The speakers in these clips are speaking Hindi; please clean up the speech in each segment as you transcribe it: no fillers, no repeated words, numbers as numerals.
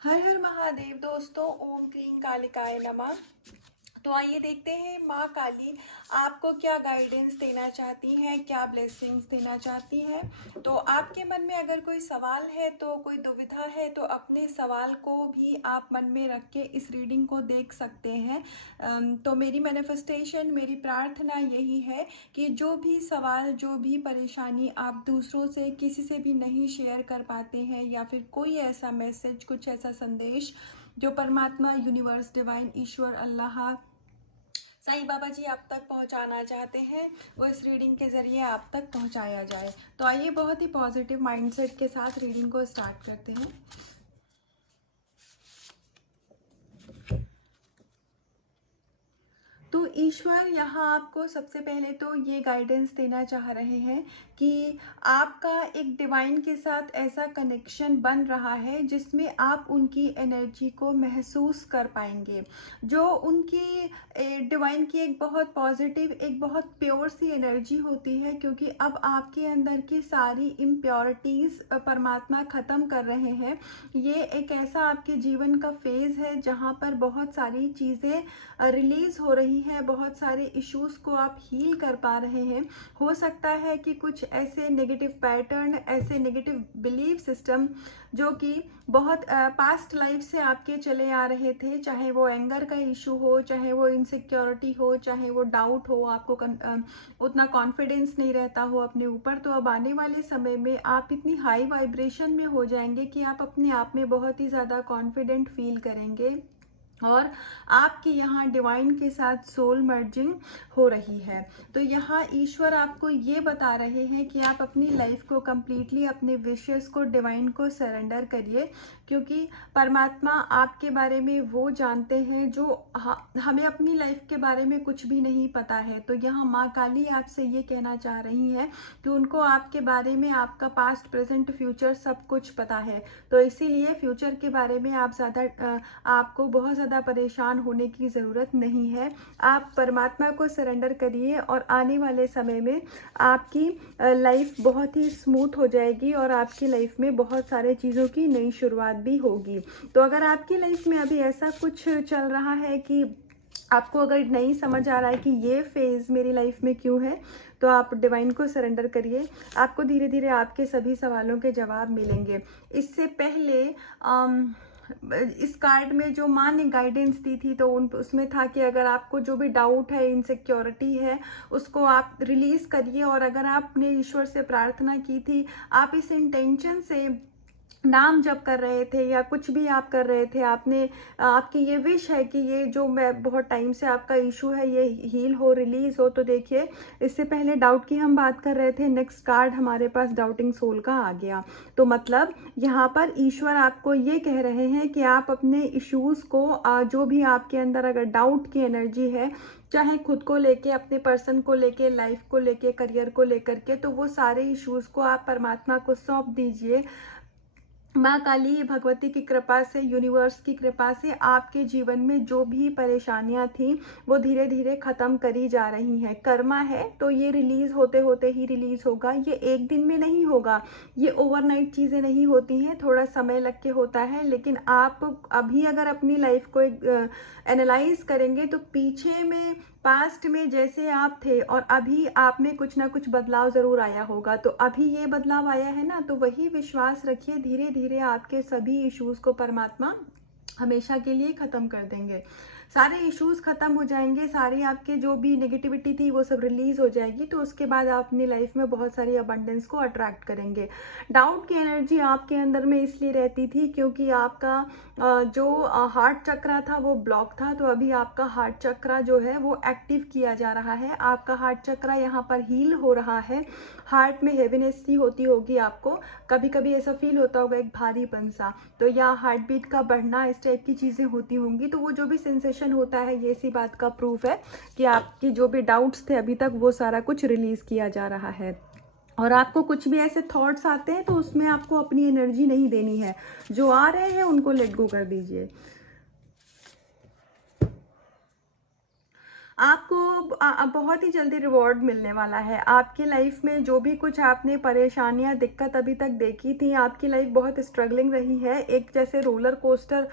हर हर महादेव दोस्तों, ओम क्लीं कालिकाय नमः। तो आइए देखते हैं माँ काली आपको क्या गाइडेंस देना चाहती हैं, क्या ब्लेसिंग्स देना चाहती हैं। तो आपके मन में अगर कोई सवाल है, तो कोई दुविधा है, तो अपने सवाल को भी आप मन में रख के इस रीडिंग को देख सकते हैं। तो मेरी मैनिफेस्टेशन, मेरी प्रार्थना यही है कि जो भी सवाल, जो भी परेशानी आप दूसरों से किसी से भी नहीं शेयर कर पाते हैं, या फिर कोई ऐसा मैसेज, कुछ ऐसा संदेश जो परमात्मा, यूनिवर्स, डिवाइन, ईश्वर, अल्लाह, साईं बाबा जी आप तक पहुंचाना चाहते हैं, वो इस रीडिंग के ज़रिए आप तक पहुंचाया जाए। तो आइए बहुत ही पॉजिटिव माइंडसेट के साथ रीडिंग को स्टार्ट करते हैं। तो ईश्वर यहाँ आपको सबसे पहले तो ये गाइडेंस देना चाह रहे हैं कि आपका एक डिवाइन के साथ ऐसा कनेक्शन बन रहा है जिसमें आप उनकी एनर्जी को महसूस कर पाएंगे। जो उनकी डिवाइन की एक बहुत पॉजिटिव, एक बहुत प्योर सी एनर्जी होती है, क्योंकि अब आपके अंदर की सारी इम्प्योरिटीज़ परमात्मा ख़त्म कर रहे हैं। ये एक ऐसा आपके जीवन का फेज़ है जहाँ पर बहुत सारी चीज़ें रिलीज़ हो रही है, बहुत सारे इश्यूज़ को आप हील कर पा रहे हैं। हो सकता है कि कुछ ऐसे नेगेटिव पैटर्न, ऐसे नेगेटिव बिलीफ सिस्टम जो कि बहुत पास्ट लाइफ से आपके चले आ रहे थे, चाहे वो एंगर का इशू हो, चाहे वो इनसिक्योरिटी हो, चाहे वो डाउट हो, आपको उतना कॉन्फिडेंस नहीं रहता हो अपने ऊपर, तो अब आने वाले समय में आप इतनी हाई वाइब्रेशन में हो जाएंगे कि आप अपने आप में बहुत ही ज़्यादा कॉन्फिडेंट फील करेंगे। और आपकी यहाँ डिवाइन के साथ सोल मर्जिंग हो रही है। तो यहाँ ईश्वर आपको ये बता रहे हैं कि आप अपनी लाइफ को कम्प्लीटली, अपने विशेस को डिवाइन को सरेंडर करिए, क्योंकि परमात्मा आपके बारे में वो जानते हैं जो हमें अपनी लाइफ के बारे में कुछ भी नहीं पता है। तो यहाँ माँ काली आपसे ये कहना चाह रही हैं कि उनको आपके बारे में, आपका पास्ट, प्रेजेंट, फ्यूचर सब कुछ पता है। तो इसीलिए फ्यूचर के बारे में आप आपको बहुत ज़्यादा परेशान होने की ज़रूरत नहीं है। आप परमात्मा को सरेंडर करिए और आने वाले समय में आपकी लाइफ बहुत ही स्मूथ हो जाएगी और आपकी लाइफ में बहुत सारे चीज़ों की नई शुरुआत भी होगी। तो अगर आपकी लाइफ में अभी ऐसा कुछ चल रहा है कि आपको अगर नहीं समझ आ रहा है कि ये फेज़ मेरी लाइफ में क्यों है, तो आप डिवाइन को सरेंडर करिए। आपको धीरे धीरे आपके सभी सवालों के जवाब मिलेंगे। इससे पहले इस कार्ड में जो माँ ने गाइडेंस दी थी, तो उसमें था कि अगर आपको जो भी डाउट है, इनसिक्योरिटी है, उसको आप रिलीज़ करिए। और अगर आपने ईश्वर से प्रार्थना की थी, आप इस इंटेंशन से नाम जप कर रहे थे या कुछ भी आप कर रहे थे, आपकी ये विश है कि ये जो मैं बहुत टाइम से आपका इशू है ये हील हो, रिलीज हो। तो देखिए, इससे पहले डाउट की हम बात कर रहे थे, नेक्स्ट कार्ड हमारे पास डाउटिंग सोल का आ गया। तो मतलब यहाँ पर ईश्वर आपको ये कह रहे हैं कि आप अपने इश्यूज़ को, जो भी आपके अंदर अगर डाउट की एनर्जी है, चाहे खुद को लेके, अपने पर्सन को लेके, लाइफ को लेके, करियर को लेकर के, तो वो सारे इश्यूज़ को आप परमात्मा को सौंप दीजिए। माँ काली भगवती की कृपा से, यूनिवर्स की कृपा से आपके जीवन में जो भी परेशानियाँ थी वो धीरे धीरे ख़त्म करी जा रही हैं। कर्मा है तो ये रिलीज़ होते होते ही रिलीज़ होगा। ये एक दिन में नहीं होगा, ये ओवरनाइट चीज़ें नहीं होती हैं, थोड़ा समय लग के होता है। लेकिन आप अभी अगर अपनी लाइफ को एनालाइज करेंगे, तो पीछे में, पास्ट में जैसे आप थे और अभी आप में कुछ ना कुछ बदलाव ज़रूर आया होगा। तो अभी ये बदलाव आया है ना, तो वही विश्वास रखिए, धीरे धीरे आपके सभी इश्यूज़ को परमात्मा हमेशा के लिए ख़त्म कर देंगे। सारे इश्यूज़ ख़त्म हो जाएंगे, सारी आपके जो भी नेगेटिविटी थी वो सब रिलीज़ हो जाएगी। तो उसके बाद आप अपनी लाइफ में बहुत सारी अबंडेंस को अट्रैक्ट करेंगे। डाउट की एनर्जी आपके अंदर में इसलिए रहती थी क्योंकि आपका जो हार्ट चक्रा था वो ब्लॉक था। तो अभी आपका हार्ट चक्रा जो है वो एक्टिव किया जा रहा है। आपका हार्ट चक्रा यहाँ पर हील हो रहा है। हार्ट में हेवीनेस सी होती होगी, आपको कभी कभी ऐसा फील होता होगा, एक भारीपन सा, तो या हार्ट बीट का बढ़ना, इस टाइप की चीज़ें होती होंगी। तो वो जो भी सेंसेशन होता है, ये सी बात का प्रूफ है कि आपकी जो भी डाउट्स थे अभी तक, वो सारा कुछ रिलीज़ किया जा रहा है। और आपको कुछ भी ऐसे थॉट्स आते हैं तो उसमें आपको अपनी एनर्जी नहीं देनी है, जो आ रहे हैं उनको लेट गो कर दीजिए। आपको बहुत ही जल्दी रिवॉर्ड मिलने वाला है। आपकी लाइफ में जो भी कुछ आपने परेशानियां दिक्कत अभी तक देखी थी, आपकी लाइफ बहुत स्ट्रगलिंग रही है, एक जैसे रोलर कोस्टर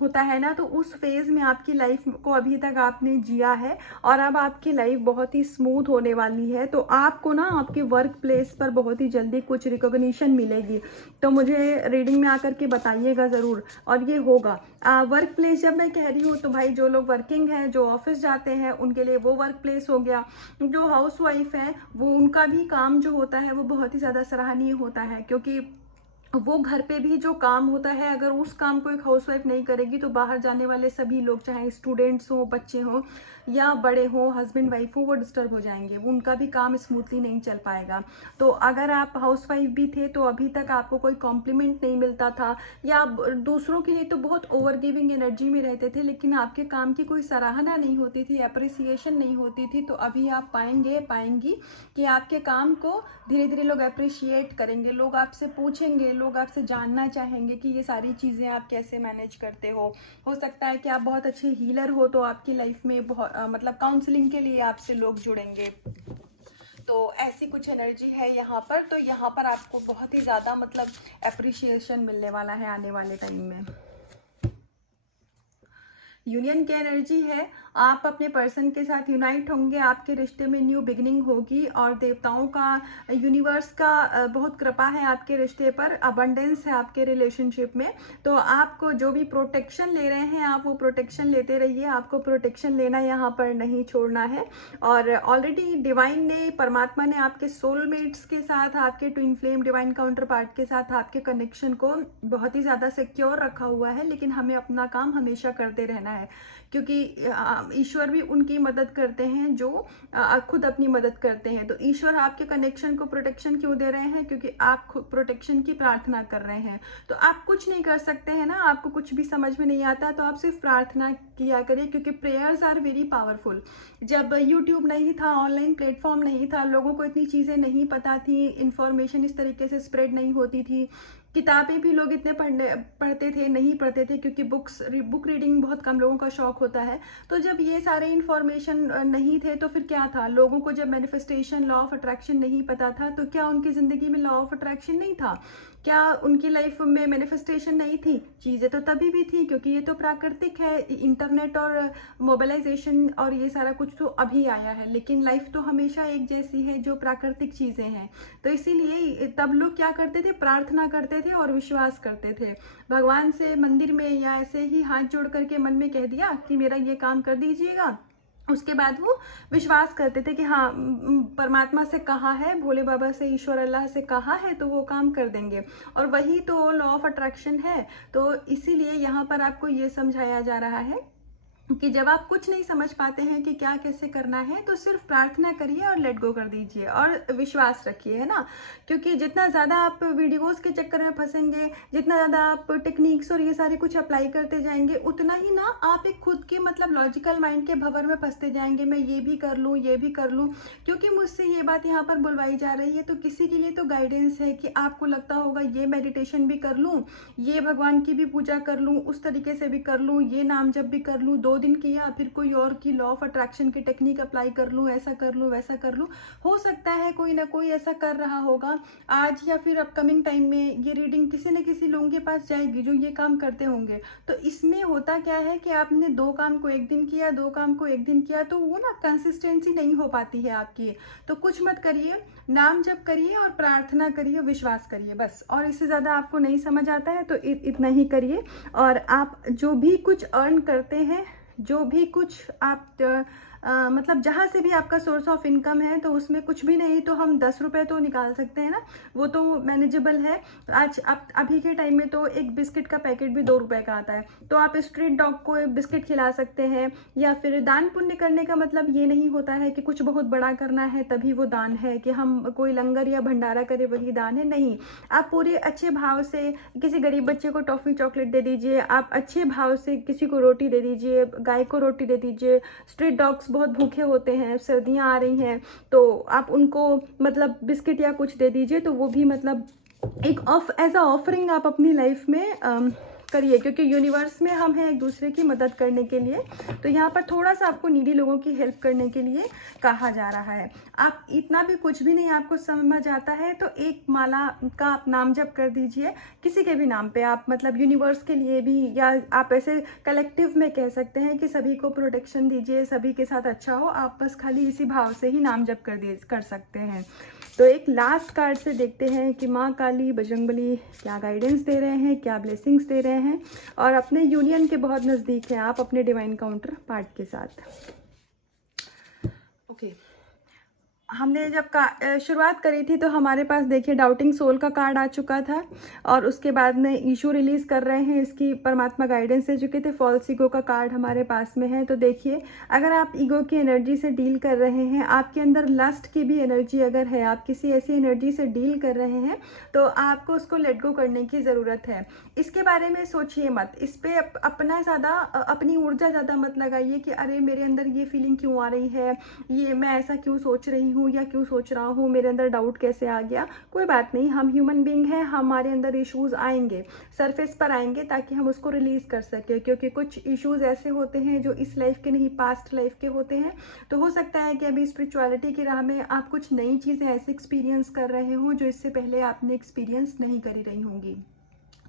होता है ना, तो उस फेज़ में आपकी लाइफ को अभी तक आपने जिया है और अब आपकी लाइफ बहुत ही स्मूथ होने वाली है। तो आपको ना आपके वर्क प्लेस पर बहुत ही जल्दी कुछ रिकॉग्निशन मिलेगी। तो मुझे रीडिंग में आकर के बताइएगा ज़रूर, और ये होगा। वर्क प्लेस जब मैं कह रही हूँ तो भाई जो लोग वर्किंग हैं, जो ऑफिस जाते हैं, उनके लिए वो वर्क प्लेस हो गया। जो हाउस वाइफ है वो उनका भी काम जो होता है वो बहुत ही ज़्यादा सराहनीय होता है, क्योंकि वो घर पे भी जो काम होता है, अगर उस काम को एक हाउसवाइफ नहीं करेगी तो बाहर जाने वाले सभी लोग, चाहे स्टूडेंट्स हों, बच्चे हों या बड़े हों, हस्बैंड वाइफ हो, वो डिस्टर्ब हो जाएंगे, उनका भी काम स्मूथली नहीं चल पाएगा। तो अगर आप हाउसवाइफ भी थे तो अभी तक आपको कोई कॉम्प्लीमेंट नहीं मिलता था, या आप दूसरों के लिए तो बहुत ओवर गिविंग एनर्जी में रहते थे, लेकिन आपके काम की कोई सराहना नहीं होती थी, अप्रिसिएशन नहीं होती थी। तो अभी आप पाएंगी कि आपके काम को धीरे धीरे लोग अप्रिशिएट करेंगे, लोग आपसे पूछेंगे, लोग आपसे जानना चाहेंगे कि ये सारी चीज़ें आप कैसे मैनेज करते हो। सकता है कि आप बहुत अच्छे हीलर हो, तो आपकी लाइफ में बहुत मतलब काउंसलिंग के लिए आपसे लोग जुड़ेंगे। तो ऐसी कुछ एनर्जी है यहाँ पर। तो यहाँ पर आपको बहुत ही ज़्यादा मतलब अप्रिशिएशन मिलने वाला है आने वाले टाइम में। यूनियन की एनर्जी है, आप अपने पर्सन के साथ यूनाइट होंगे, आपके रिश्ते में न्यू बिगिनिंग होगी, और देवताओं का, यूनिवर्स का बहुत कृपा है आपके रिश्ते पर, अबंडेंस है आपके रिलेशनशिप में। तो आपको जो भी प्रोटेक्शन ले रहे हैं, आप वो प्रोटेक्शन लेते रहिए, आपको प्रोटेक्शन लेना यहाँ पर नहीं छोड़ना है। और ऑलरेडी डिवाइन ने, परमात्मा ने आपके सोलमेट्स के साथ, आपके twin flame divine counter part के साथ आपके कनेक्शन को बहुत ही ज़्यादा सिक्योर रखा हुआ है, लेकिन हमें अपना काम हमेशा करते रहना है, क्योंकि ईश्वर भी उनकी मदद करते हैं जो खुद अपनी मदद करते हैं। तो ईश्वर आपके कनेक्शन को प्रोटेक्शन क्यों दे रहे हैं? क्योंकि आप खुद प्रोटेक्शन की प्रार्थना कर रहे हैं। तो आप कुछ नहीं कर सकते हैं ना, आपको कुछ भी समझ में नहीं आता, तो आप सिर्फ प्रार्थना किया करिए, क्योंकि प्रेयर्स आर वेरी पावरफुल। जब यूट्यूब नहीं था, ऑनलाइन प्लेटफॉर्म नहीं था, लोगों को इतनी चीज़ें नहीं पता थी, इन्फॉर्मेशन इस तरीके से स्प्रेड नहीं होती थी, किताबें भी लोग इतने पढ़ते थे नहीं पढ़ते थे, क्योंकि बुक रीडिंग बहुत कम लोगों का शौक होता है। तो जब ये सारे इन्फॉर्मेशन नहीं थे तो फिर क्या था, लोगों को जब मैनिफेस्टेशन, लॉ ऑफ अट्रैक्शन नहीं पता था, तो क्या उनकी ज़िंदगी में लॉ ऑफ अट्रैक्शन नहीं था? क्या उनकी लाइफ में मैनिफेस्टेशन नहीं थी? चीज़ें तो तभी भी थी, क्योंकि ये तो प्राकृतिक है। इंटरनेट और मोबाइलाइजेशन और ये सारा कुछ तो अभी आया है, लेकिन लाइफ तो हमेशा एक जैसी है, जो प्राकृतिक चीज़ें हैं। तो इसीलिए तब लोग क्या करते थे, प्रार्थना करते थे और विश्वास करते थे भगवान से, मंदिर में या ऐसे ही हाथ जोड़ करके मन में कह दिया कि मेरा ये काम कर दीजिएगा। उसके बाद वो विश्वास करते थे कि हाँ, परमात्मा से कहा है, भोले बाबा से, ईश्वर अल्लाह से कहा है, तो वो काम कर देंगे। और वही तो लॉ ऑफ अट्रैक्शन है। तो इसीलिए यहाँ पर आपको ये समझाया जा रहा है कि जब आप कुछ नहीं समझ पाते हैं कि क्या कैसे करना है, तो सिर्फ प्रार्थना करिए और लेट गो कर दीजिए और विश्वास रखिए, है ना। क्योंकि जितना ज़्यादा आप वीडियोस के चक्कर में फंसेंगे, जितना ज़्यादा आप टेक्निक्स और ये सारे कुछ अप्लाई करते जाएंगे, उतना ही ना आप एक खुद के मतलब लॉजिकल माइंड के भंवर में फंसते जाएंगे। मैं ये भी कर लूँ, ये भी कर लूँ, क्योंकि मुझसे ये बात यहाँ पर बुलवाई जा रही है। तो किसी के लिए तो गाइडेंस है कि आपको लगता होगा ये मेडिटेशन भी कर लूँ, ये भगवान की भी पूजा कर लूँ, उस तरीके से भी कर लूँ, ये नाम जप भी कर लूँ, 2 दिन किया, फिर कोई और की लॉ ऑफ अट्रैक्शन की टेक्निक अप्लाई कर लूँ, ऐसा कर लूँ, वैसा कर लूँ। हो सकता है कोई ना कोई ऐसा कर रहा होगा आज या फिर अपकमिंग टाइम में। ये रीडिंग किसी न किसी लोगों के पास जाएगी जो ये काम करते होंगे। तो इसमें होता क्या है कि आपने 2 काम को 1 दिन किया, 2 काम को 1 दिन किया, तो वो ना कंसिस्टेंसी नहीं हो पाती है आपकी। तो कुछ मत करिए, नाम जप करिए और प्रार्थना करिए, विश्वास करिए बस। और इससे ज़्यादा आपको नहीं समझ आता है तो इतना ही करिए। और आप जो भी कुछ अर्न करते हैं, जो भी कुछ आप मतलब जहाँ से भी आपका सोर्स ऑफ इनकम है, तो उसमें कुछ भी नहीं तो हम 10 रुपये तो निकाल सकते हैं ना, वो तो मैनेजेबल है। आज आप अभी के टाइम में तो एक बिस्किट का पैकेट भी 2 रुपये का आता है, तो आप स्ट्रीट डॉग को बिस्किट खिला सकते हैं। या फिर दान पुण्य करने का मतलब ये नहीं होता है कि कुछ बहुत बड़ा करना है तभी वो दान है, कि हम कोई लंगर या भंडारा करें वही दान है, नहीं। आप पूरे अच्छे भाव से किसी गरीब बच्चे को टॉफ़ी चॉकलेट दे दीजिए, आप अच्छे भाव से किसी को रोटी दे दीजिए, गाय को रोटी दे दीजिए। स्ट्रीट डॉग्स बहुत भूखे होते हैं, सर्दियाँ आ रही हैं, तो आप उनको मतलब बिस्किट या कुछ दे दीजिए, तो वो भी मतलब एक एज अ ऑफरिंग आप अपनी लाइफ में करिए, क्योंकि यूनिवर्स में हम हैं एक दूसरे की मदद करने के लिए। तो यहाँ पर थोड़ा सा आपको नीडी लोगों की हेल्प करने के लिए कहा जा रहा है। आप इतना भी कुछ भी नहीं आपको समझ आता है तो एक माला का आप नाम जप कर दीजिए, किसी के भी नाम पे आप, मतलब यूनिवर्स के लिए भी, या आप ऐसे कलेक्टिव में कह सकते हैं कि सभी को प्रोटेक्शन दीजिए, सभी के साथ अच्छा हो। आप बस खाली इसी भाव से ही नाम जप कर सकते हैं। तो एक लास्ट कार्ड से देखते हैं कि माँ काली बजरंगबली क्या गाइडेंस दे रहे हैं, क्या ब्लेसिंग्स दे रहे हैं। और अपने यूनियन के बहुत नज़दीक हैं आप अपने डिवाइन काउंटर पार्ट के साथ। ओके, हमने जब शुरुआत करी थी तो हमारे पास देखिए डाउटिंग सोल का कार्ड आ चुका था, और उसके बाद में इशू रिलीज़ कर रहे हैं, इसकी परमात्मा गाइडेंस दे चुके थे। फॉल्स ईगो का कार्ड हमारे पास में है। तो देखिए, अगर आप ईगो की एनर्जी से डील कर रहे हैं, आपके अंदर लस्ट की भी एनर्जी अगर है, आप किसी ऐसी एनर्जी से डील कर रहे हैं, तो आपको उसको लेट गो करने की ज़रूरत है। इसके बारे में सोचिए मत, इस पर अपना ज़्यादा, अपनी ऊर्जा ज़्यादा मत लगाइए कि अरे मेरे अंदर ये फीलिंग क्यों आ रही है, ये मैं ऐसा क्यों सोच रही हूँ या क्यों सोच रहा हूँ, मेरे अंदर डाउट कैसे आ गया। कोई बात नहीं, हम ह्यूमन बीइंग हैं, हमारे अंदर इश्यूज आएंगे, सरफेस पर आएंगे, ताकि हम उसको रिलीज कर सके। क्योंकि कुछ इश्यूज ऐसे होते हैं जो इस लाइफ के नहीं, पास्ट लाइफ के होते हैं। तो हो सकता है कि अभी स्पिरिचुअलिटी की राह में आप कुछ नई चीज़ें ऐसे एक्सपीरियंस कर रहे हो जो इससे पहले आपने एक्सपीरियंस नहीं करी रही होंगी।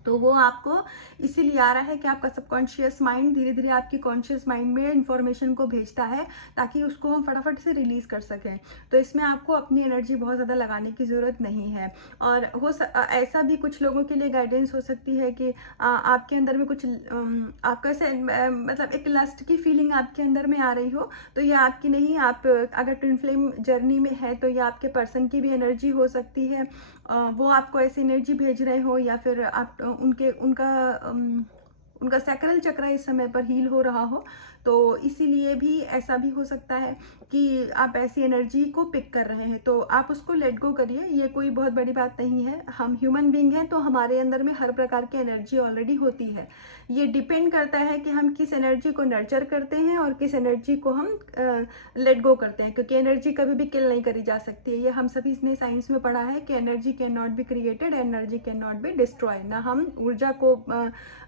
तो वो आपको इसीलिए आ रहा है कि आपका सबकॉन्शियस माइंड धीरे धीरे आपकी कॉन्शियस माइंड में इन्फॉर्मेशन को भेजता है, ताकि उसको हम फटाफट से रिलीज़ कर सकें। तो इसमें आपको अपनी एनर्जी बहुत ज़्यादा लगाने की ज़रूरत नहीं है। और ऐसा भी कुछ लोगों के लिए गाइडेंस हो सकती है कि आपके अंदर में कुछ आपका ऐसे मतलब एक लस्ट की फीलिंग आपके अंदर में आ रही हो, तो ये आपकी नहीं, आप अगर ट्विन फ्लेम जर्नी में है तो ये आपके पर्सन की भी एनर्जी हो सकती है। वो आपको ऐसी एनर्जी भेज रहे हो, या फिर आप उनका सैक्रल चक्र इस समय पर हील हो रहा हो। तो इसीलिए भी ऐसा भी हो सकता है कि आप ऐसी एनर्जी को पिक कर रहे हैं। तो आप उसको लेट गो करिए, ये कोई बहुत बड़ी बात नहीं है। हम ह्यूमन बीइंग हैं, तो हमारे अंदर में हर प्रकार की एनर्जी ऑलरेडी होती है। ये डिपेंड करता है कि हम किस एनर्जी को नर्चर करते हैं और किस एनर्जी को हम लेट गो करते हैं। क्योंकि एनर्जी कभी भी किल नहीं करी जा सकती है। ये हम सभी ने साइंस में पढ़ा है कि energy can not be created, energy can not be destroy. ना हम ऊर्जा को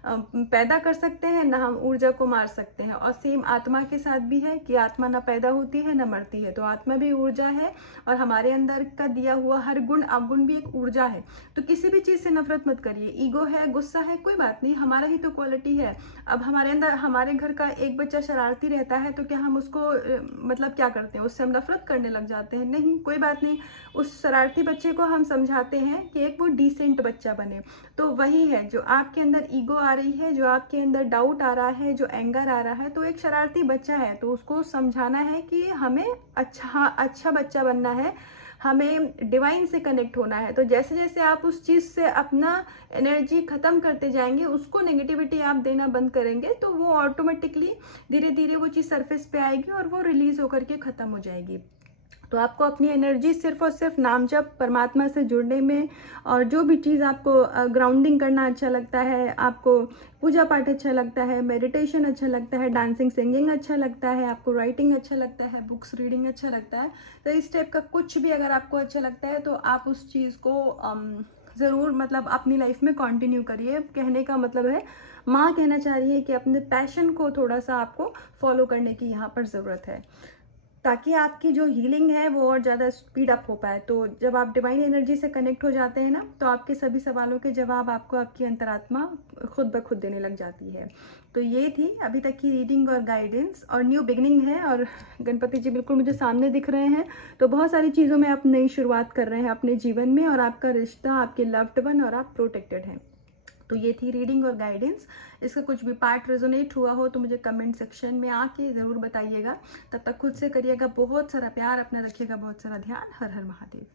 पैदा कर सकते हैं, ना हम ऊर्जा को मार सकते हैं। और सेम आत्मा के साथ भी है कि आत्मा ना पैदा होती है ना मरती है। तो आत्मा भी ऊर्जा है, और हमारे अंदर का दिया हुआ हर गुण अवगुण भी एक ऊर्जा है। तो किसी भी चीज़ से नफरत मत करिए। ईगो है, गुस्सा है, कोई बात नहीं, हमारा ही तो क्वालिटी है। अब हमारे अंदर, हमारे घर का एक बच्चा शरारती रहता है, तो क्या हम उसको मतलब क्या करते हैं, उससे हम नफरत करने लग जाते हैं? नहीं, कोई बात नहीं। उस शरारती बच्चे को हम समझाते हैं कि एक वो डिसेंट बच्चा बने। तो वही है, जो आपके अंदर ईगो आ रही है, जो आपके अंदर डाउट आ रहा है, जो एंगर आ रहा है, तो एक शरारती बच्चा है। तो उसको समझाना है कि हमें अच्छा बच्चा बनना है, हमें डिवाइन से कनेक्ट होना है। तो जैसे जैसे आप उस चीज़ से अपना एनर्जी ख़त्म करते जाएंगे, उसको नेगेटिविटी आप देना बंद करेंगे, तो वो ऑटोमेटिकली धीरे धीरे वो चीज़ सरफेस पे आएगी और वो रिलीज़ होकर के ख़त्म हो जाएगी। तो आपको अपनी एनर्जी सिर्फ और सिर्फ नाम जप, परमात्मा से जुड़ने में, और जो भी चीज़ आपको ग्राउंडिंग करना अच्छा लगता है, आपको पूजा पाठ अच्छा लगता है, मेडिटेशन अच्छा लगता है, डांसिंग सिंगिंग अच्छा लगता है, आपको राइटिंग अच्छा लगता है, बुक्स रीडिंग अच्छा लगता है, तो इस टाइप का कुछ भी अगर आपको अच्छा लगता है तो आप उस चीज़ को ज़रूर मतलब अपनी लाइफ में कंटिन्यू करिए। कहने का मतलब है, माँ कहना चाह रही है कि अपने पैशन को थोड़ा सा आपको फॉलो करने की यहाँ पर ज़रूरत है, ताकि आपकी जो हीलिंग है वो और ज़्यादा स्पीड अप हो पाए। तो जब आप डिवाइन एनर्जी से कनेक्ट हो जाते हैं ना, तो आपके सभी सवालों के जवाब आपको आपकी अंतरात्मा खुद ब खुद देने लग जाती है। तो ये थी अभी तक की रीडिंग और गाइडेंस, और न्यू बिगनिंग है, और गणपति जी बिल्कुल मुझे सामने दिख रहे हैं। तो बहुत सारी चीज़ों में आप नई शुरुआत कर रहे हैं अपने जीवन में, और आपका रिश्ता, आपके लव्ड वन और आप प्रोटेक्टेड हैं। तो ये थी रीडिंग और गाइडेंस। इसका कुछ भी पार्ट रेजोनेट हुआ हो तो मुझे कमेंट सेक्शन में आके ज़रूर बताइएगा। तब तक खुद से करिएगा बहुत सारा प्यार, अपना रखिएगा बहुत सारा ध्यान। हर हर महादेव।